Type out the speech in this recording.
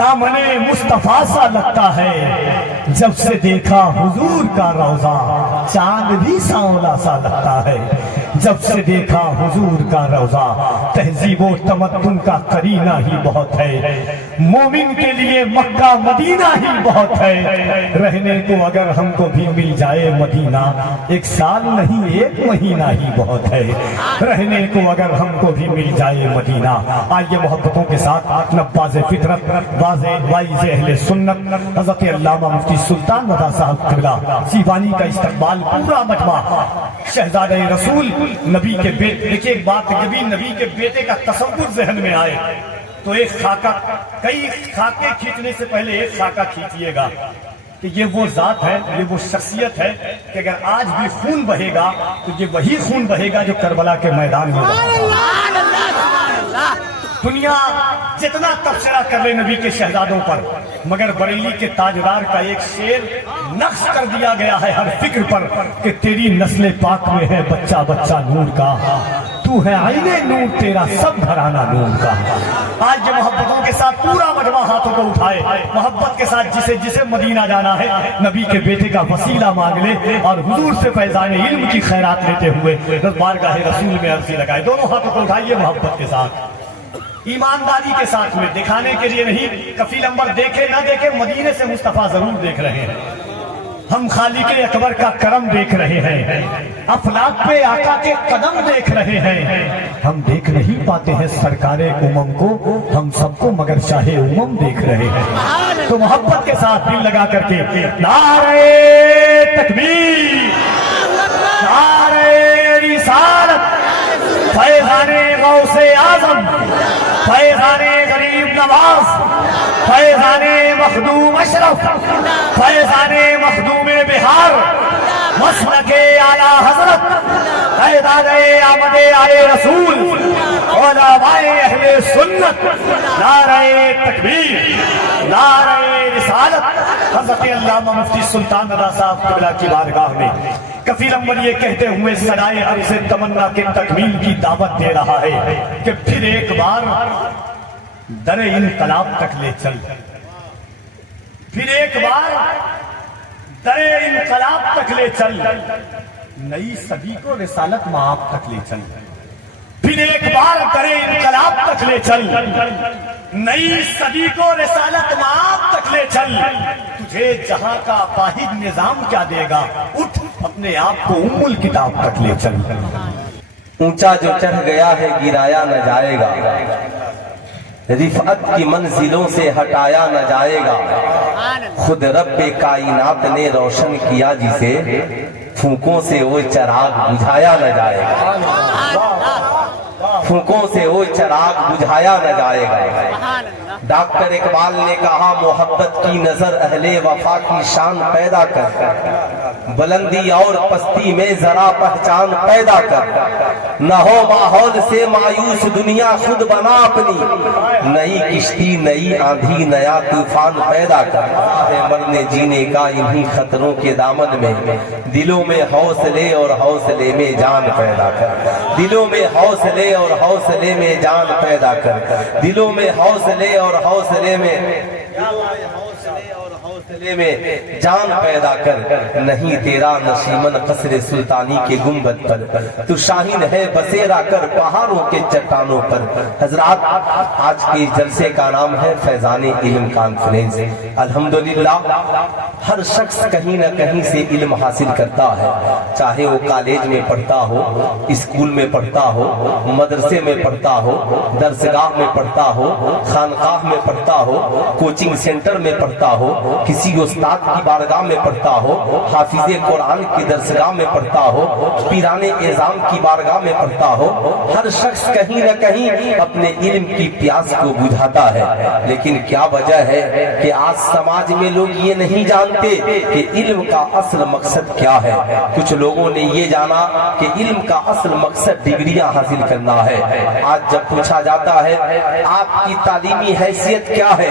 دامنے مصطفیٰ سا لگتا ہے، جب سے دیکھا حضور کا روضہ چاند بھی سانولا سا لگتا ہے، جب سے دیکھا حضور کا روضہ تہذیب و تمدن کا قرینہ ہی بہت ہے، مومن کے لیے مکہ مدینہ ہی بہت ہے، رہنے کو اگر ہم کو بھی مل جائے مدینہ ایک سال نہیں ایک مہینہ ہی بہت ہے، رہنے کو اگر ہم کو بھی مل جائے مدینہ۔ آئیے محبتوں کے ساتھ نباز فطرت واعظ اہل سنت حضرت علامہ مفتی سلطان رضا صاحب قبلہ سیوانی کا استقبال پورا مجمع شہزادہ رسول نبی کے بیٹے۔ دیکھیں ایک بات جب نبی کے بیٹے کا تصور ذہن میں آئے تو ایک خاکہ، کئی خاکے کھینچنے سے پہلے ایک خاکہ کھینچیے گا کہ یہ وہ ذات ہے، یہ وہ شخصیت ہے کہ اگر آج بھی خون بہے گا تو یہ وہی خون بہے گا جو کربلا کے میدان میں بہا۔ دنیا جتنا تبصرہ کر لے نبی کے شہزادوں پر، مگر بریلی کے تاجدار کا ایک شعر نقش کر دیا گیا ہے ہر فکر پر کہ تیری نسل پاک میں ہے بچہ بچہ نور کا، تو ہے عین نور تیرا سب گھرانہ نور کا۔ آج یہ محبتوں کے ساتھ پورا مجمع ہاتھوں کو اٹھائے، محبت کے ساتھ جسے مدینہ جانا ہے نبی کے بیٹے کا وسیلہ مانگ لے اور حضور سے فیضان علم کی خیرات لیتے ہوئے بارگاہ رسول میں عرضی لگائے۔ دونوں ہاتھوں کو اٹھائیے محبت کے ساتھ، ایمانداری کے ساتھ میں، دکھانے کے لیے نہیں، کفیل انبر دیکھے نہ دیکھے مدینے سے مصطفیٰ ضرور دیکھ رہے ہیں، ہم خالق اکبر کا کرم دیکھ رہے ہیں، افلاک پہ آقا کے قدم دیکھ رہے ہیں، ہم دیکھ نہیں پاتے ہیں سرکار امم کو، ہم سب کو مگر شاہ امم دیکھ رہے ہیں۔ تو محبت کے ساتھ دل لگا کر کے نعرہ تکبیر، نعرہ رسالت، فیضان غوث اعظم، فیضان غریب نواز، فیضان مخدوم اشرف، فیضان مخدوم بہار، مسلک اعلی حضرت، تعداد آمد آئے رسول، علماء اہل سنت، نعرہ تکبیر، نعرہ رسالت۔ حضرت علامہ مفتی سلطان رضا صاحب قبلہ کی بارگاہ میں کفیل انبر یہ کہتے ہوئے صدائے حق سے تمنا کے تکمیل کی دعوت دے رہا ہے کہ پھر ایک بار در انقلاب تک لے چل، پھر ایک بار در انقلاب تک لے چل، نئی صدی کو رسالت مآب تک لے چل، پھر ایک بار در انقلاب تک لے چل، نئی صدی کو رسالت مآب تک لے چل، تجھے جہاں کا واحد نظام کیا دے گا، اٹھ اپنے آپ کو ام الکتاب تک لے چل۔ اونچا جو چڑھ گیا ہے گرایا نہ جائے گا، رفعت کی منزلوں سے ہٹایا نہ جائے گا، خود رب کائنات نے روشن کیا جسے، پھونکوں سے وہ چراغ بجھایا نہ جائے گا، پھونکوں سے وہ چراغ بجھایا نہ جائے گا۔ ڈاکٹر اقبال نے کہا محبت کی نظر اہل وفا کی شان پیدا کر، بلندی اور پستی میں ذرا پہچان پیدا کر، نہ ہو ماحول سے مایوس دنیا خود بنا اپنی، نئی کشتی نئی آندھی نیا طوفان پیدا کر، مرنے جینے کا انہی خطروں کے دامن میں، دلوں میں حوصلے اور حوصلے میں جان پیدا کر، دلوں میں حوصلے اور حوصلے میں جان پیدا کر، دلوں میں حوصلے اور حوصلے میں جان پیدا کر، نہیں تیرا نشیمن قصر سلطانی کے گنبد پر، تو شاہین ہے بسیرا کر پہاڑوں کے چٹانوں پر۔ حضرات آج کے جلسے کا نام ہے فیضان علم کانفرنس۔ الحمدللہ ہر شخص کہیں نہ کہیں سے علم حاصل کرتا ہے، چاہے وہ کالج میں پڑھتا ہو، اسکول میں پڑھتا ہو، مدرسے میں پڑھتا ہو، درسگاہ میں پڑھتا ہو، خانقاہ میں پڑھتا ہو، کوچنگ سینٹر میں پڑھتا ہو، کسی استاد کی بارگاہ میں پڑھتا ہو، حافظ قرآن کی درسگاہ میں پڑھتا ہو، پیران اعظام کی بارگاہ میں پڑھتا ہو، ہر شخص کہیں نہ کہیں اپنے علم کی پیاس کو بجھاتا ہے۔ لیکن کیا وجہ ہے کہ آج سماج میں لوگ یہ نہیں جانتے کہ علم کا اصل مقصد کیا ہے۔ کچھ لوگوں نے یہ جانا کہ علم کا اصل مقصد ڈگریاں حاصل کرنا ہے۔ آج جب پوچھا جاتا ہے آپ کی تعلیمی حیثیت کیا ہے